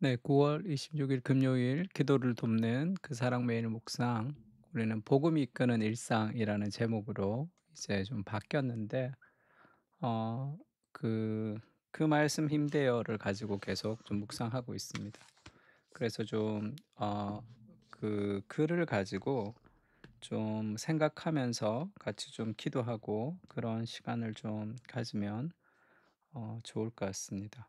네, 9월 26일 금요일 기도를 돕는 그 사랑 매일 묵상. 우리는 복음이 이끄는 일상이라는 제목으로 이제 좀 바뀌었는데, 어, 그, 그 말씀 힘대어를 가지고 계속 좀 묵상하고 있습니다. 그래서 좀, 그 글을 가지고 좀 생각하면서 같이 좀 기도하고 그런 시간을 좀 가지면 좋을 것 같습니다.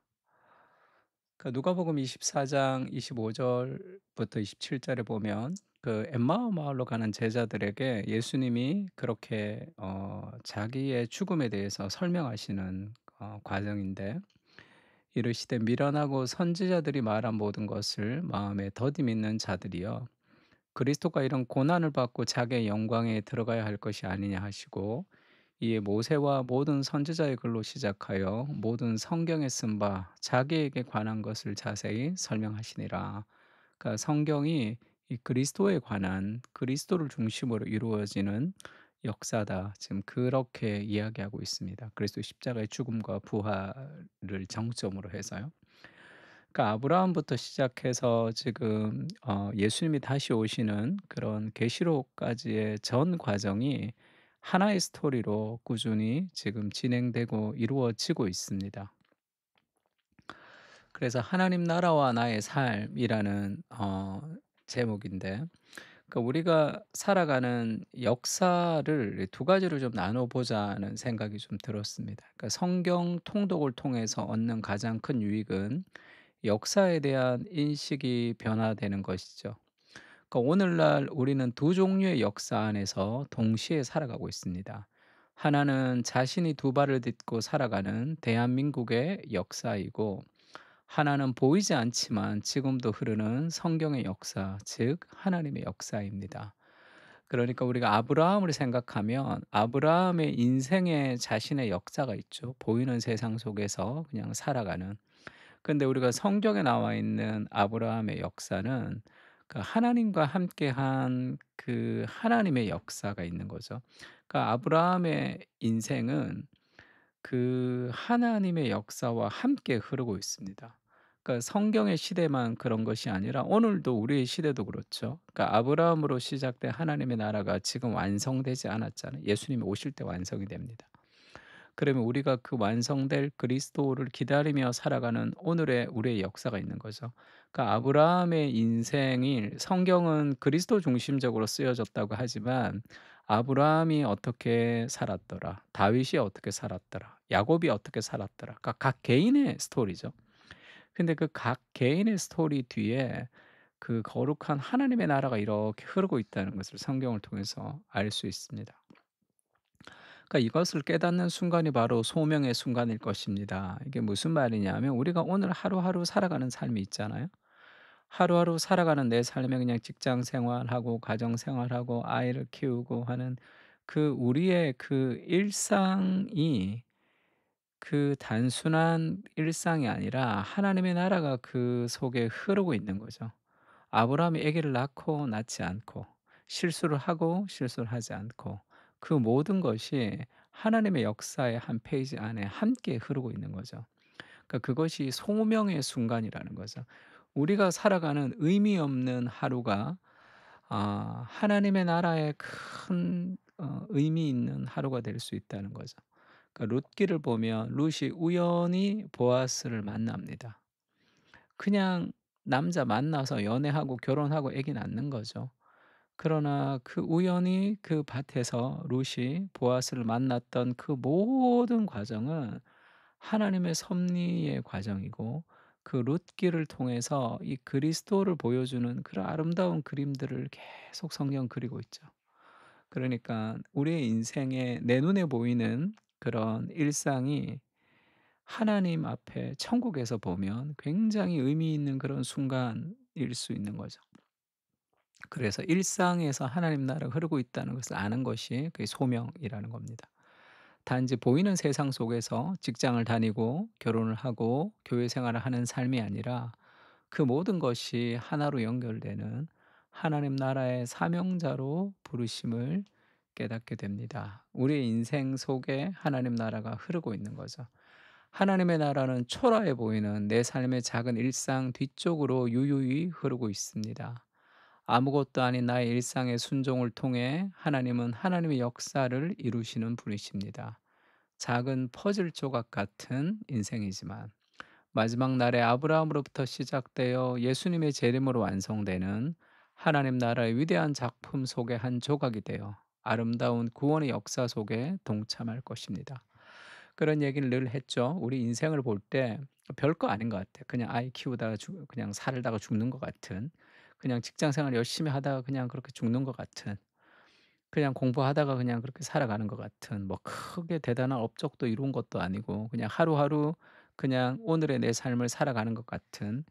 누가복음 24장 25 절부터 27 절에 보면 그 엠마오 마을로 가는 제자들에게 예수님이 그렇게 자기의 죽음에 대해서 설명하시는 과정인데, 이르시되 미련하고 선지자들이 말한 모든 것을 마음에 더디 믿는 자들이여, 그리스도가 이런 고난을 받고 자기의 영광에 들어가야 할 것이 아니냐 하시고, 이에 모세와 모든 선지자의 글로 시작하여 모든 성경에 쓴 바 자기에게 관한 것을 자세히 설명하시니라. 그러니까 성경이 이 그리스도에 관한, 그리스도를 중심으로 이루어지는 역사다, 지금 그렇게 이야기하고 있습니다. 그리스도 십자가의 죽음과 부활을 정점으로 해서요. 그러니까 아브라함부터 시작해서 지금 예수님이 다시 오시는 그런 계시록까지의 전 과정이 하나의 스토리로 꾸준히 지금 진행되고 이루어지고 있습니다. 그래서 하나님 나라와 나의 삶이라는 제목인데, 그러니까 우리가 살아가는 역사를 두 가지로 좀 나눠 보자는 생각이 좀 들었습니다. 그러니까 성경 통독을 통해서 얻는 가장 큰 유익은 역사에 대한 인식이 변화되는 것이죠. 그러니까 오늘날 우리는 두 종류의 역사 안에서 동시에 살아가고 있습니다. 하나는 자신이 두 발을 딛고 살아가는 대한민국의 역사이고, 하나는 보이지 않지만 지금도 흐르는 성경의 역사, 즉 하나님의 역사입니다. 그러니까 우리가 아브라함을 생각하면 아브라함의 인생에 자신의 역사가 있죠. 보이는 세상 속에서 그냥 살아가는. 근데 우리가 성경에 나와 있는 아브라함의 역사는 그 하나님과 함께한 그 하나님의 역사가 있는 거죠. 그러니까 아브라함의 인생은 그 하나님의 역사와 함께 흐르고 있습니다. 그러니까 성경의 시대만 그런 것이 아니라 오늘도 우리의 시대도 그렇죠. 그러니까 아브라함으로 시작된 하나님의 나라가 지금 완성되지 않았잖아요. 예수님이 오실 때 완성이 됩니다. 그러면 우리가 그 완성될 그리스도를 기다리며 살아가는 오늘의 우리의 역사가 있는 거죠. 그러니까 아브라함의 인생이 성경은 그리스도 중심적으로 쓰여졌다고 하지만, 아브라함이 어떻게 살았더라, 다윗이 어떻게 살았더라, 야곱이 어떻게 살았더라, 그러니까 각 개인의 스토리죠. 근데 그 각 개인의 스토리 뒤에 그 거룩한 하나님의 나라가 이렇게 흐르고 있다는 것을 성경을 통해서 알 수 있습니다. 그러니까 이것을 깨닫는 순간이 바로 소명의 순간일 것입니다. 이게 무슨 말이냐면, 우리가 오늘 하루하루 살아가는 삶이 있잖아요. 하루하루 살아가는 내 삶에 그냥 직장 생활하고 가정 생활하고 아이를 키우고 하는 그 우리의 그 일상이 그 단순한 일상이 아니라 하나님의 나라가 그 속에 흐르고 있는 거죠. 아브라함이 아기를 낳고 낳지 않고, 실수를 하고 실수를 하지 않고, 그 모든 것이 하나님의 역사의 한 페이지 안에 함께 흐르고 있는 거죠. 그러니까 그것이 소명의 순간이라는 거죠. 우리가 살아가는 의미 없는 하루가 하나님의 나라의 큰 의미 있는 하루가 될 수 있다는 거죠. 그러니까 룻기를 보면 룻이 우연히 보아스를 만납니다. 그냥 남자 만나서 연애하고 결혼하고 아기 낳는 거죠. 그러나 그 우연히 그 밭에서 룻이 보아스를 만났던 그 모든 과정은 하나님의 섭리의 과정이고, 그 룻기를 통해서 이 그리스도를 보여주는 그런 아름다운 그림들을 계속 성경 그리고 있죠. 그러니까 우리의 인생에 내 눈에 보이는 그런 일상이 하나님 앞에 천국에서 보면 굉장히 의미 있는 그런 순간일 수 있는 거죠. 그래서 일상에서 하나님 나라가 흐르고 있다는 것을 아는 것이 그게 소명이라는 겁니다. 단지 보이는 세상 속에서 직장을 다니고 결혼을 하고 교회 생활을 하는 삶이 아니라, 그 모든 것이 하나로 연결되는 하나님 나라의 사명자로 부르심을 깨닫게 됩니다. 우리의 인생 속에 하나님 나라가 흐르고 있는 거죠. 하나님의 나라는 초라해 보이는 내 삶의 작은 일상 뒤쪽으로 유유히 흐르고 있습니다. 아무것도 아닌 나의 일상의 순종을 통해 하나님은 하나님의 역사를 이루시는 분이십니다. 작은 퍼즐 조각 같은 인생이지만 마지막 날에 아브라함으로부터 시작되어 예수님의 재림으로 완성되는 하나님 나라의 위대한 작품 속의 한 조각이 되어 아름다운 구원의 역사 속에 동참할 것입니다. 그런 얘기를 늘 했죠. 우리 인생을 볼 때 별거 아닌 것 같아. 그냥 아이 키우다가 그냥 살다가 죽는 것 같은, 그냥 직장 생활 열심히 하다가 그냥 그렇게 죽는 것 같은, 그냥 공부하다가 그냥 그렇게 살아가는 것 같은, 뭐 크게 대단한 업적도 이룬 것도 아니고 그냥 하루하루 그냥 오늘의 내 삶을 살아가는 것 같은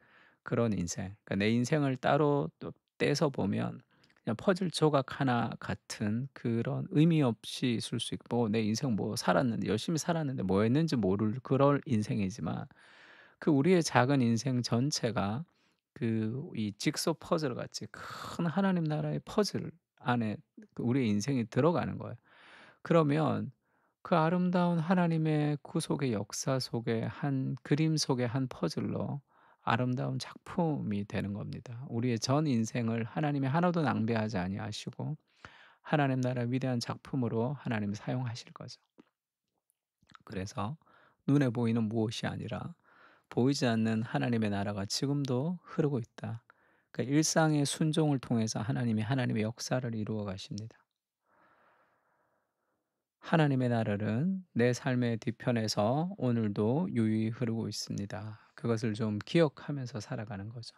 그런 인생. 그러니까 내 인생을 따로 또 떼서 보면 그냥 퍼즐 조각 하나 같은 그런 의미 없이 있을 수 있고, 내 인생 뭐 살았는데 열심히 살았는데 뭐 했는지 모를 그럴 인생이지만, 그 우리의 작은 인생 전체가 그 이 직소 퍼즐 같이 큰 하나님 나라의 퍼즐 안에 그 우리의 인생이 들어가는 거예요. 그러면 그 아름다운 하나님의 구속의 역사 속에 한 그림 속의 한 퍼즐로 아름다운 작품이 되는 겁니다. 우리의 전 인생을 하나님이 하나도 낭비하지 아니하시고 하나님 나라의 위대한 작품으로 하나님이 사용하실 거죠. 그래서 눈에 보이는 무엇이 아니라 보이지 않는 하나님의 나라가 지금도 흐르고 있다. 그러니까 일상의 순종을 통해서 하나님이 하나님의 역사를 이루어 가십니다. 하나님의 나라는 내 삶의 뒤편에서 오늘도 유유히 흐르고 있습니다. 그것을 좀 기억하면서 살아가는 거죠.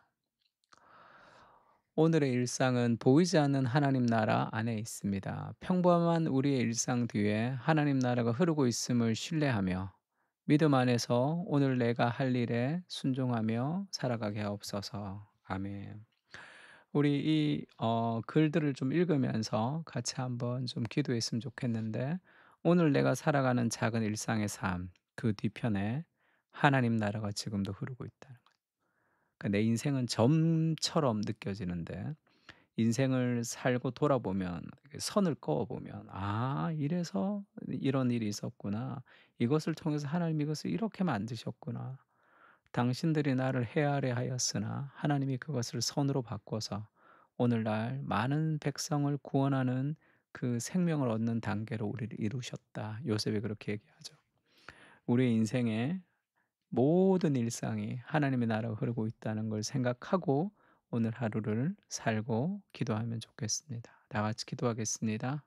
오늘의 일상은 보이지 않는 하나님 나라 안에 있습니다. 평범한 우리의 일상 뒤에 하나님 나라가 흐르고 있음을 신뢰하며 믿음 안에서 오늘 내가 할 일에 순종하며 살아가게 하옵소서. 아멘. 우리 이 글들을 좀 읽으면서 같이 한번 좀 기도했으면 좋겠는데, 오늘 내가 살아가는 작은 일상의 삶 그 뒤편에 하나님 나라가 지금도 흐르고 있다는 거예요. 그러니까 내 인생은 점처럼 느껴지는데 인생을 살고 돌아보면, 이렇게 선을 그어 보면 '아 이래서 이런 일이 있었구나. 이것을 통해서 하나님이 이것을 이렇게 만드셨구나. 당신들이 나를 헤아려 하였으나 하나님이 그것을 선으로 바꿔서 오늘날 많은 백성을 구원하는 그 생명을 얻는 단계로 우리를 이루셨다.' 요셉이 그렇게 얘기하죠. 우리의 인생에 모든 일상이 하나님의 나라가 흐르고 있다는 걸 생각하고 오늘 하루를 살고 기도하면 좋겠습니다. 다 같이 기도하겠습니다.